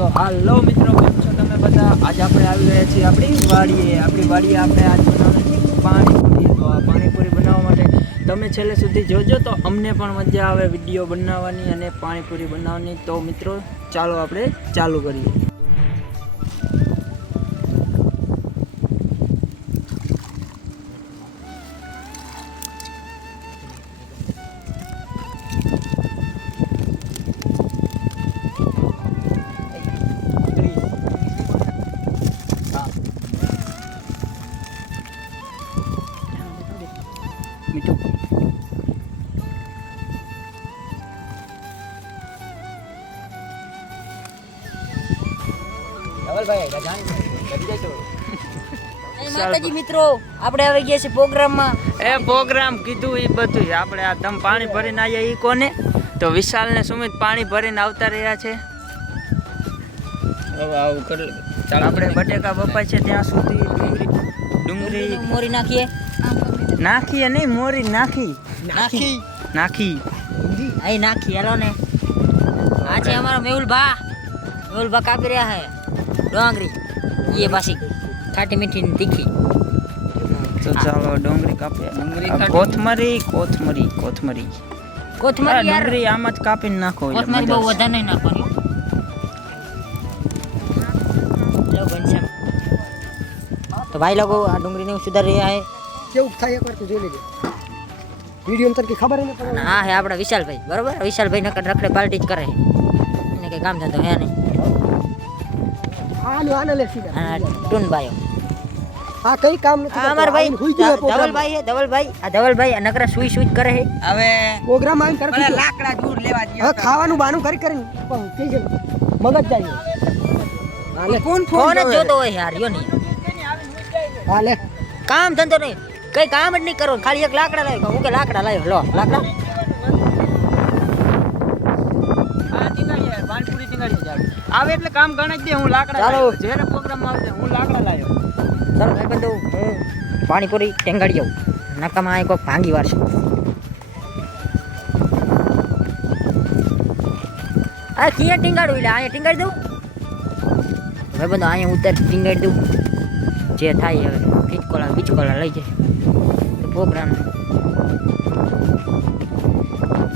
તો હાલો મિત્રો, કેમ છો તમે બધા? આજે આપણે આવી રહ્યા છીએ આપણી વાડીએ આપણે આજ બનાવવાની છે પાણીપુરી. તો આ પાણીપુરી બનાવવા માટે તમે છેલ્લે સુધી જોજો, તો અમને પણ મજા આવે વિડીયો બનાવવાની અને પાણીપુરી બનાવવાની. તો મિત્રો ચાલો આપણે ચાલુ કરીએ. મીઠું માતાજી મિત્રો, આપણે આવી ગયા છે પ્રોગ્રામમાં. એ પ્રોગ્રામ કીધું એ બધું આપણે આ તમે પાણી ભરીને આવ્યા એ કોને? તો વિશાલ ને સુમિત પાણી ભરીને આવતા રહ્યા છે. આપણે બટેકા બપાય છે ત્યાં સુધી ડુંગળી મોરી નાખીએ નહીં, મોરી નાખી અહીં નાખી. હેલો ને, આ છે અમારો મેહુલભા કાપી રહ્યા છે ડોંગરી. એ પાછી ખાટી મીઠી ને તીખી. તો ચાલો ડુંગળી કાપીએ. કોથમરી યાર, ડુંગળી આમ જ કાપીને નાખો. કોથમરી બહુ વધારે નહીં નાખવાની. લો ઘનશ્યામ, તો ભાઈ લોકો આ ડુંગળીને સુધારી રહ્યા છે. કેવું થાય એકવાર તું જોઈ લેજે. વિડીયો અંતર કે ખબર ન પડે. અને આ હે આપણા વિશાલભાઈ, બરોબર? વિશાલભાઈ નકર રખડે પાર્ટી જ કરે છે. એને કઈ કામ ધંધો હે નહીં. આને લે સીધા. આ ટુનભાઈઓ, આ કઈ કામ નથી. આ અમારા ભાઈ ધવલભાઈ હે. ધવલભાઈ આ નકરા સુઈ કરે છે. હવે પ્રોગ્રામ આવીને કરે પેલા લાકડા દૂર લેવા દે. હવે ખાવાનું બાનું કરીને કે છે મગજ જાય. હાલે કોણ ફોન જ જોતો હોય યાર, યો નહીં. હાલે કામ ધંધો નહીં, કઈ કામ જ નહીં કરો, ખાલી એક લાકડા લાવ્યો. હું કે લાકડા લાવ્યો, લો લાકડા. આવે એટલે કામ ગણાય દે. હું લાકડા ચાલો. લાવ્યો. જ્યારે પ્રોગ્રામ આવશે હું લાકડા લાવ્યો. ચાલો ભાઈ બંધુ, હું પાણીપુરી ટેંગાડી જાઉં. નકામાં આ કોઈ ભાંગી વાર છે. આ ક્યાં ટીંગાડું? એટલે અહીંયા ટીંગાડી દઉં ભાઈ બંધુ, અહીંયા ઉતર ટીંગાડી દઉં. જે થાય હવે બીચકોલા લઈ જાય પ્રોગ્રામ.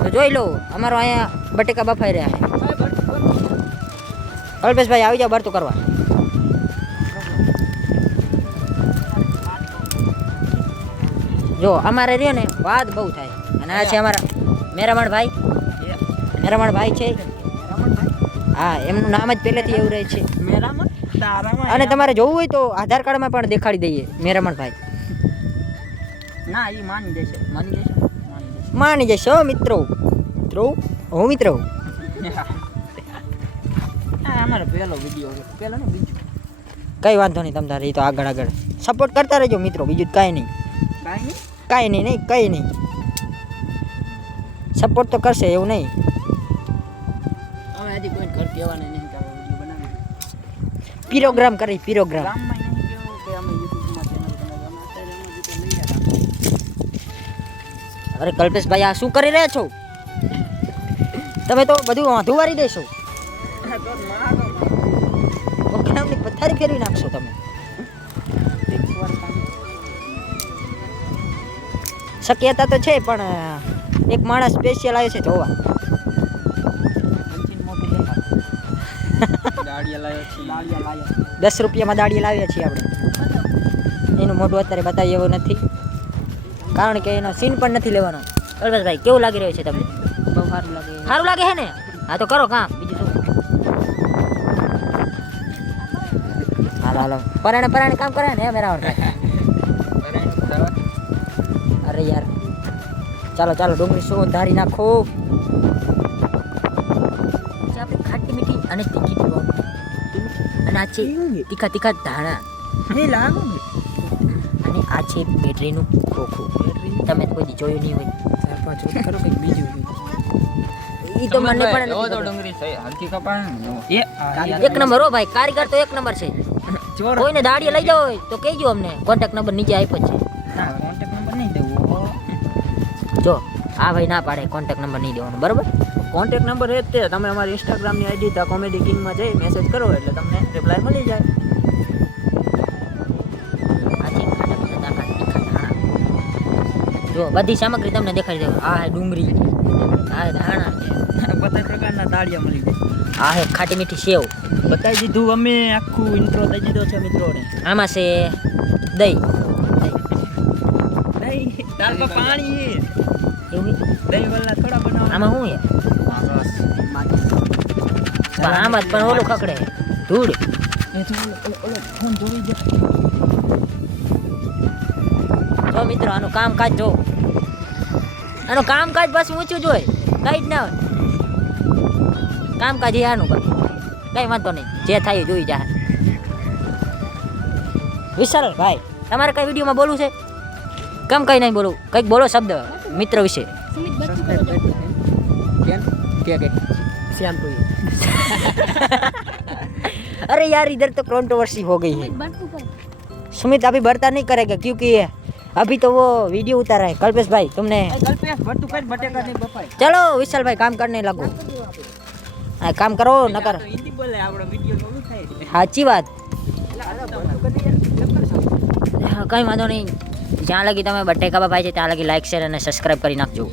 તો જોઈ લો, અમારો અહીંયા બટેકા બફાઈ રહ્યા છે. અલ્પેશભાઈ આવી જાઓ બરતું કરવા. જો અમારે રહ્યો ને વાત બહુ થાય. અને આ છે અમારા મેરામણ ભાઈ છે. હા, એમનું નામ જ પહેલેથી એવું રહે છે. અને તમારે જોવું હોય તો આધાર કાર્ડમાં પણ દેખાડી દઈએ મેરામણભાઈ. ના, એ માની જશો મિત્રો. મિત્રો અમારો પહેલો વિડીયો છે. પહેલો ને બીજો કઈ વાંધો નહીં, તમ તારે એ તો આગળ સપોર્ટ કરતા રહેજો મિત્રો. બીજું કાંઈ નહીં. સપોર્ટ તો કરશે, એવું નહીં. હવે હજી કોઈ ઘર કહેવાને નહીં કે વિડીયો બનાવી. પ્રોગ્રામ કરી પ્રોગ્રામ. ગામમાં નહીં કેવું કે અમે યુટ્યુબમાં ચેનલ બનાવવા. અત્યારે એમાં જે લઈ રહ્યા. અરે કલ્પેશભાઈ, આ શું કરી રહ્યા છો તમે? તો બધું વાંધું વારી દેશો. પ્રોગ્રામની પથારી ફેરવી નાખશો તમે. શક્યતા તો છે, પણ એક માણસ સ્પેશિયલ આવ્યો છે જોવા. ₹10 દાડિયા લાવ્યા છીએ આપણે. એનું મોઢું અત્યારે બતાવી એવું નથી, કારણ કે એનો સીન પણ નથી લેવાનો. કલ્પેશભાઈ, કેવું લાગી રહ્યું છે તમને? બહુ સારું લાગે. સારું લાગે છે ને? હા તો કરો કામ, બીજું શું. હાલો પરાણે કામ કરે ને મેરા. અરે યાર, ચાલો ડુંગળી શું ધારી નાખો. આપણે ખાટી મીઠી અને તીખી પીવાનું. અને આ છે તીખા ધાણા. અને આ છે બેટરીનું ખોખું. તમે કોઈ દી જોયું નહીં હોય. બીજું ઈ તો મને પણ ડુંગળી હલકી કપાય. એક નંબર હો ભાઈ, કારીગર તો એક નંબર છે. કોઈને દાડિયા લઈ જાવ હોય તો કહેજો, અમને કોન્ટેક્ટ નંબર નીચે આપ્યો છે. કોન્ટેક્ટ નંબર નહીં દેવો. જો આ ભાઈ ના પાડે કોન્ટેક્ટ નંબર નહીં દેવાનો, બરોબર? કોન્ટેક્ટ નંબર એ જ તે, તમે અમારી ઇન્સ્ટાગ્રામની આઈડી ધ કોમેડી કિંગમાં જઈ મેસેજ કરો એટલે તમને રિપ્લાય મળી જાય. આજે ખાટા મીઠા દાખા તીખા ધાણા. જો બધી સામગ્રી તમને દેખાડી દઉં. આ હે ડુંગળી, આ હે ધાણા છે, બધા પ્રકારના તાળિયા મળી જાય. આ હે ખાટી મીઠી સેવ, બતાવી દીધું અમે, આખું ઇન્ટ્રો દઈ દીધો છે મિત્રોને. આમાં છે દહીં. દહીં દાળ પર પાણી છે. એવું દહીં વલ્લા થોડા બનાવો. આમાં શું છે? રસ પણ આમાં જ પણ ઓલું ખકડે ધૂળ. ઓલો ફોન જોઈ જાય. જો મિત્રો આનું કામકાજ જો, આનું કામકાજ બસ ઊંચું જોઈ કઈ જ ના હોય. કામકાજ એ આનું કઈ વાંધો નહીં, જે થાય એ જોઈ જાય. વિશાલ ભાઈ તમારે કઈ વિડીયોમાં બોલવું છે? કેમ કઈ નહીં બોલવું? કંઈક બોલો શબ્દ મિત્ર વિશે. श्याम को अरे यार इधर तो कंट्रोवर्सी हो गई है. सुमित अभी बर्ता नहीं करेगा क्योंकि अभी तो वो वीडियो उतारा है. कल्पेश भाई तुमने ભરતું કઈ બટેકા નહીં બપાય. चलो विशाल भाई काम करने लगो. हाँ, काम करो न कर. હિન્દી બોલે આપણો વિડિયો નું થાય. સાચી વાત. હા, કંઈ વાંધો નહીં. જ્યાં લગી તમે બટેકા બપાય છે ત્યાં લગી લાઈક શેર અને સબસ્ક્રાઇબ કરી નાખજો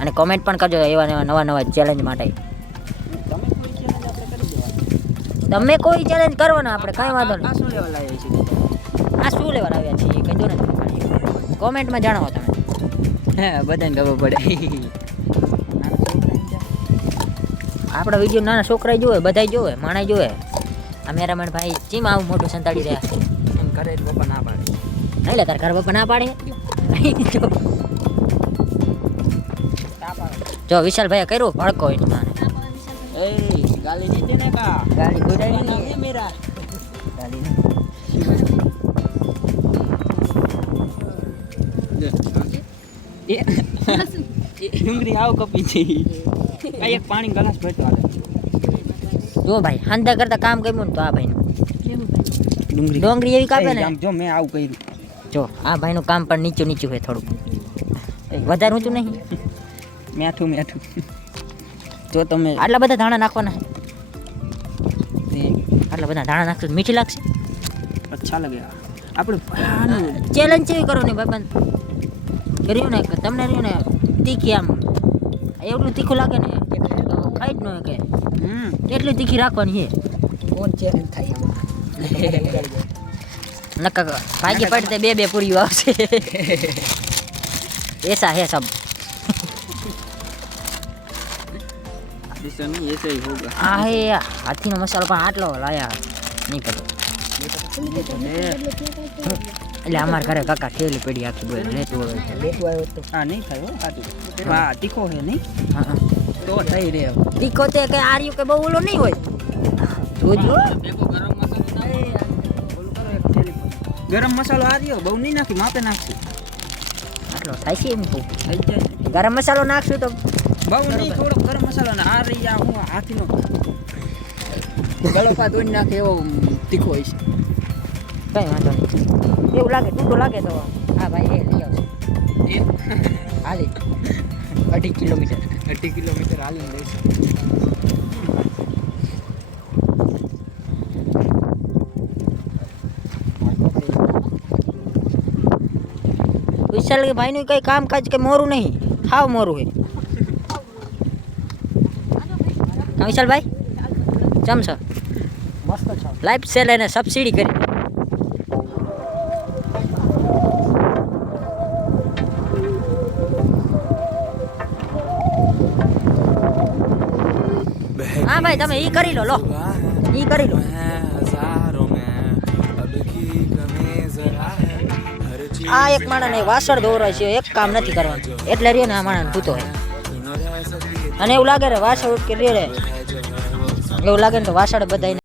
અને કોમેન્ટ પણ કરજો એવા નવા ચેલેન્જ માટે. તમે કોઈ ચેલેન્જ કરો ને આપણે કાંઈ વાંધો નહીં. આ શું લેવા લાવ્યા છે? આ શું લેવા આવ્યા છીએ કહી દો ને તમે ખાલી. કોમેન્ટમાં જણાવો તમે. હે બધાને ખબર પડે. આપણા વિડીયો નાના છોકરા જોવે, બધાય જોવે, માણાય જોવે. આ મેરામણ ભાઈ ચીમ આવું મોટું સંતાડી રહ્યા. એમ કરે એટલે પપ્પા ના પાડે. નહીં લે તાર ઘર બાપા ના પાડે. જો વિશાલ ભાઈ કર્યું ભડકો એની માને. એ ગાલી નહીં દેને કા. ગાડી નામ ગોડાઈ હે મેરા. ગાડી એ ડુંગળી આવ કપી છે. આ એક પાણી ગ્લાસ ભરતો હાલે. જો ભાઈ હાંધા કરતા કામ કર્યું ને તો આ ભાઈનું ડોંગરી એવી કાપે ને. આમ જો મેં આવું કર્યું. જો આ ભાઈનું કામ પણ નીચું હોય થોડુંક, વધારે ઊંચું નહીં. મેઠું જો તમે આટલા બધા ધાણા નાખવાના. એ આટલા બધા ધાણા નાખશો તો મીઠી લાગશે. અચ્છા લાગે. આપણે ચેલેન્જ કેવી કરો ને ભાઈબંધ કર્યું ને કે તમને રહ્યું ને તીખી આમ એટલું તીખું લાગે ને તો ખાઈ જ ન કે એટલી તીખી રાખવાની છે. कौन चैलेंज था નક્કા ભાગ્ય પડતે બે પૂરીઓ આવશે. એસા હે સબ. ऐसा नहीं ऐसा ही होगा. આ હે હાથીનો મસાલો પણ આટલો લાયા નહીં પતો. એટલે અમારા ઘરે કાકા ઠેલી પડી આખી બોલ લેતું હોય છે. लेटू आयो तो हाँ नहीं खायो खाटू. हाँ तीखो है नहीं હા तो सही रे. તીખો તે કે આર્યું કે બહુ ઓલો નહીં હોય. જોજો देखो गरम मसालो गरम मसालो आ रही हो बहु नहीं नाखी मापे नाखी આટલો થાય છે એમ કહું. થઈ જાય. ગરમ મસાલો નાખશું તો બહુ નહીં થોડો ગરમ મસાલો ને આ રહી આ હું હાથીનો ગળો પા દોઈ નાખે એવો તીખો હોય છે. કઈ વાંધો નહીં. એવું લાગે ટૂંકો લાગે તો હા ભાઈ એ લઈ આવશે. એ હાલી 2.5 કિલોમીટર. 2.5 કિલોમીટર હાલીને લઈશ. વિશાલ ભાઈનું કઈ કામકાજ કે મોરું નહીં, હાવ મોરું હે. હા વિશાલભાઈ ચમસો मस्त था લાઈફ સેલ એને સબસિડી કરી. હા ભાઈ તમે ઈ કરી લો ઈ કરી લો. આ એક માણસને વાસણ ધોવરાય છે, એક કામ નથી કરવાનું એટલે રે ને આ માણસ ભૂતો હે. અને એવું લાગે રે વાસણ ઉટકે રે એવું લાગે ને તો વાસણ બધાય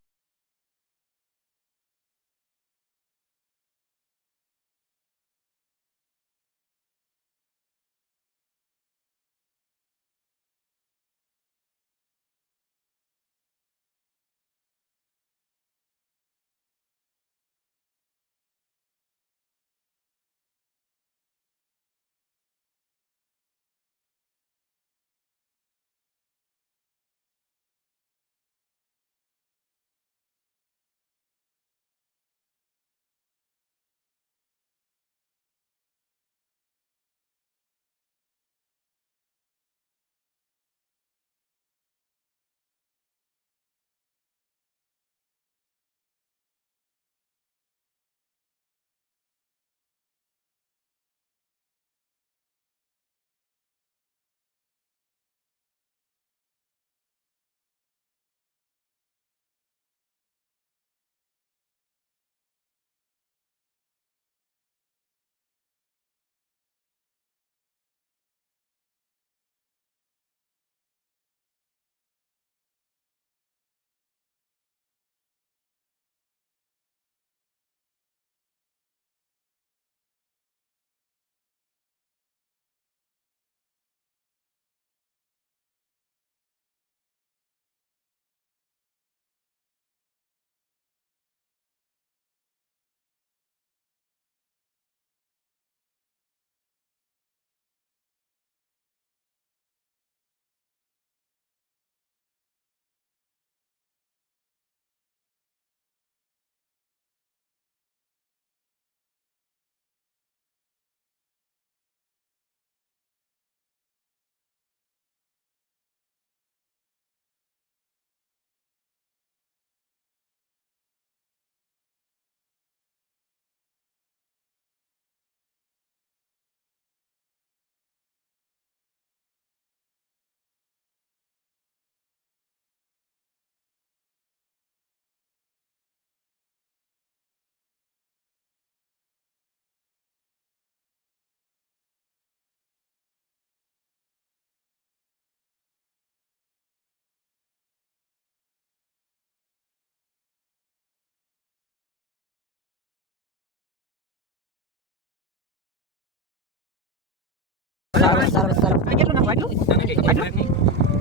સારું સારું સારું કેટલું નાખો આટલું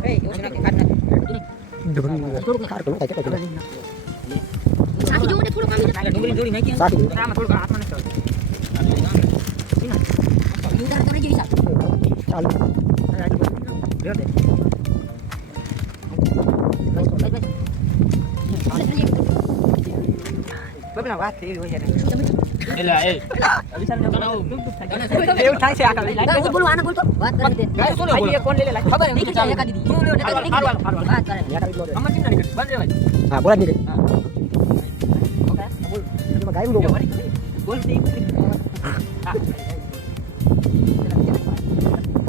એ ઓછું નાખે ખાટ નાખે થોડું ખાર કરું થાય કે સાકી જોને થોડું કામ ડુંગળી જોડી નાખી સાકી આમાં થોડું હાથમાં નાખો ઉધાર તો રહી ગઈ સાહેબ ચાલુ રેડ દે બબલા વાત થઈ હોય છે એલા એ વિશાલને બનાવો એવું થાય છે આકા હું બોલું આને બોલતો વાત કરી દે ગાય સોલો બોલ કોણ લે લે ખબર નહીં કે એકા દીદી હું લ્યો નકર નહીં વાત કરે અમર ચિંતા નહીં બંધ રહેવાય હા બોલા નહીં હા ઓકે બોલ એમાં ગાયું લોકો બોલ નહીં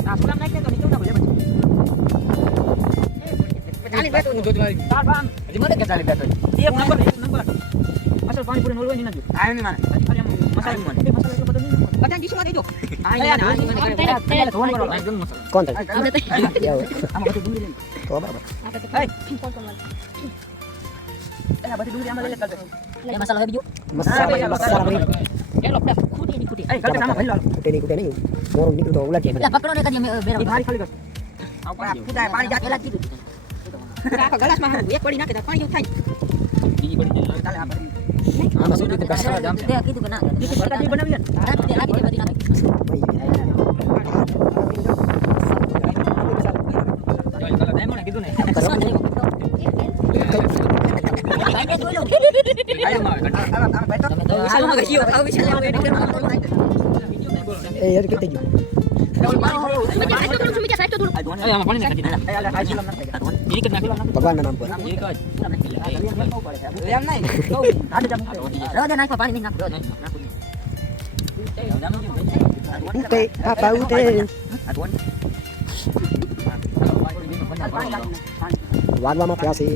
આ સુલામ નાખ તો નીચે ના બોલે ચાલી બેઠો હું જોજવાળી તાર બામ હજી મને કે ચાલી બેઠો એક નંબર અસલ પાણી પૂરી નોલવા નહીં નાજો આયો નહીં માને ખાલી આમ મસાલા મને એ મસાલા એટલો બધો નહીં બધા ડીશમાં દેજો આ મને ધોન કરો આ ગમ મસાલા કોણ થાય આપણે તો આમાં બધું ડુંગળી લઈને તો બરાબર આપણે તો એય કોણ કોણ એલા બધી ડુંગળી આમાં લઈ લે કરજો એ મસાલો હે બીજો મસાલા ભરી કેટલો ખૂટી ની ખૂટી એય કરજો આમાં ભરી લો કુટે નહીં મોરો નીકળતો ઓલા છે એટલે પકડો ને કદી બેરા એ મારી ખાલી કર આ ફૂટાય પાણી જા પેલા કીધું આખા ગલાસમાં હારું એક પડી નાખે તો પાણી એવું થાય બીજી પડી જાય ચાલે આ ભરી આમાં શું રીતે કસરા તે કીધું કે ના બીજી પડી બનાવી લે નાખી દે બધી નાખી ચાલ ચાલ દે મને કીધું ને કસવા દે આયો માં આમાં બેઠો તમે તો વિશાલમાં ગયો આવ વિશાલ આવ એડિટર માં એ યાર કે થઈ ગયું આમાં પાણી નાખી દે આ સુલામ નાખી દે બીજી કદ નાખી લો ભગવાનના નામ પર એક જ એમ નહીં આડે જામ રવા દે નાખો પાણી નહીં નાખો ઉતે આ પાઉતે વાગવામાં પ્યાસ છે 11:22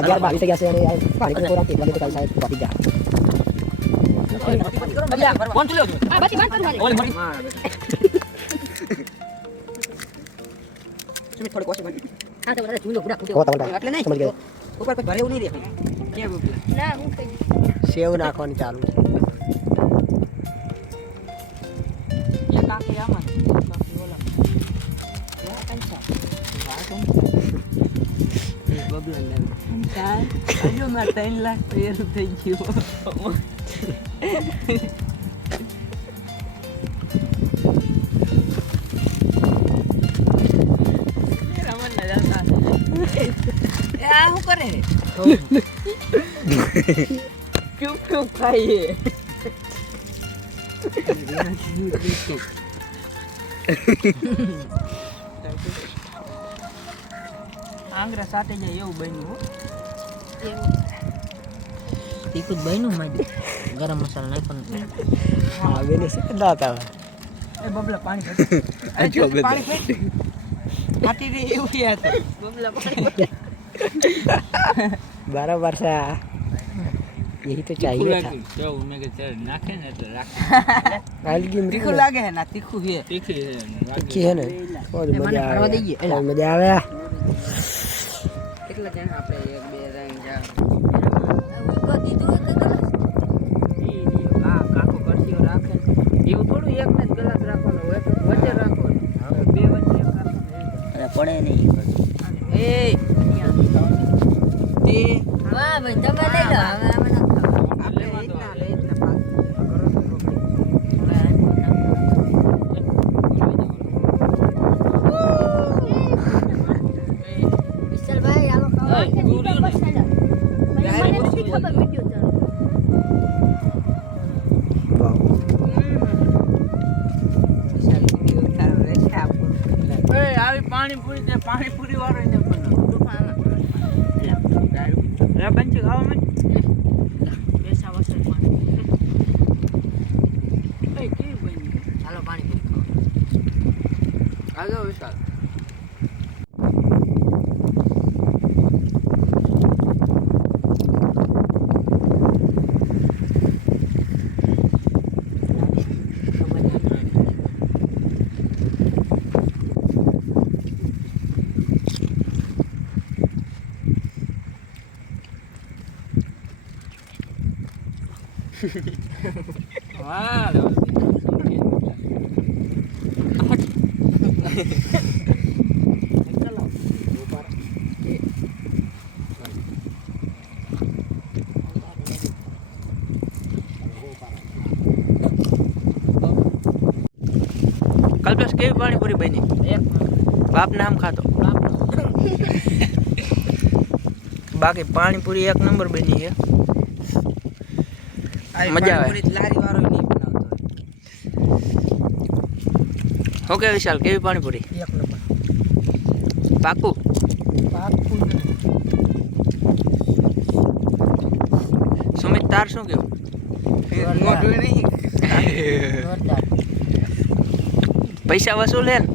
11:22 થઈ ગયા છે અને પાણી તો રાતે એટલે તો કાઈ સાહેબ ટોપી ગયા કોણ ચલ્યો છે આ બાકી બંધ કરું ઓલી મોટી સુમિત થોડું કોશી બની હા તો બધા ચૂલો પૂરા ખૂટે હોતા હોતા એટલે નહીં સમજ ગયો ઉપર કોઈ ભરે એવું નહીં રે કે બોલા ના હું કઈ સેવ નાખવાની ચાલુ છે એક આખી આમાં બાકી ઓલા બબલા લે આજો માં 3 લાખ પેર થઈ ગયો આ હું કરે ક્યું ક્યું ખાઈએ આંગરા સાથે જાય એવું બન્યું હો તીખું બન્યું માજી ગરમ મસાલો નાખ્યો હા બેને સિકદા હતા એ બબલા પાણી ફેંક પાણી ફેંક ફાટી રહી એવું યાર બબલા પાણી बराबर सा यही तो चाहिए था तो उनमें के चल नाखे ना तो राख अलगी मृग તીખું લાગે હે ના તીખું હે तीखी है की है ना और મને मजा ફરવા आवे દઈએ. और मजा आवे કેટલા જણા આપણે એક બે ત્રણ ચાર આ કાકો કરસીઓ રાખે ને. એવું થોડું એક ને જ ગ્લાસ રાખવાનો હોય તો વચ્ચે રાખવાનો બે વચ્ચે એક રાખવાનો અરે પડે નહીં એ તે વાહ ભાઈ તમે લઈ લો હવે અમે આપણે એટલા લે એટલા પાસ કરો તો વિશાલભાઈ આલો ખાવા કે દીપા પસાડા મને નથી ખબર વિડિયો ચાલો वाह એ આવી પાણીપુરી છે પાણીપુરી વાળો ને બનાવ રે બંચ ખાવા મત પૈસા વસલ પાણી એ કેવી બની ચાલો પાણી પી ખાવા આજો વિશાલ वाह કલ્પેશ કેવી પાણીપુરી બની બાપ નામ ખાતો બાકી પાણીપુરી એક નંબર બની છે મજા આવે લારી વાળો નહીં બનાવતો ઓકે વિશાલ કેવી પાણીપુરી એક નંબર પાકું સુમિત તાર શું કેવું મોટું નહીં જોરદાર પૈસા વસૂલે ને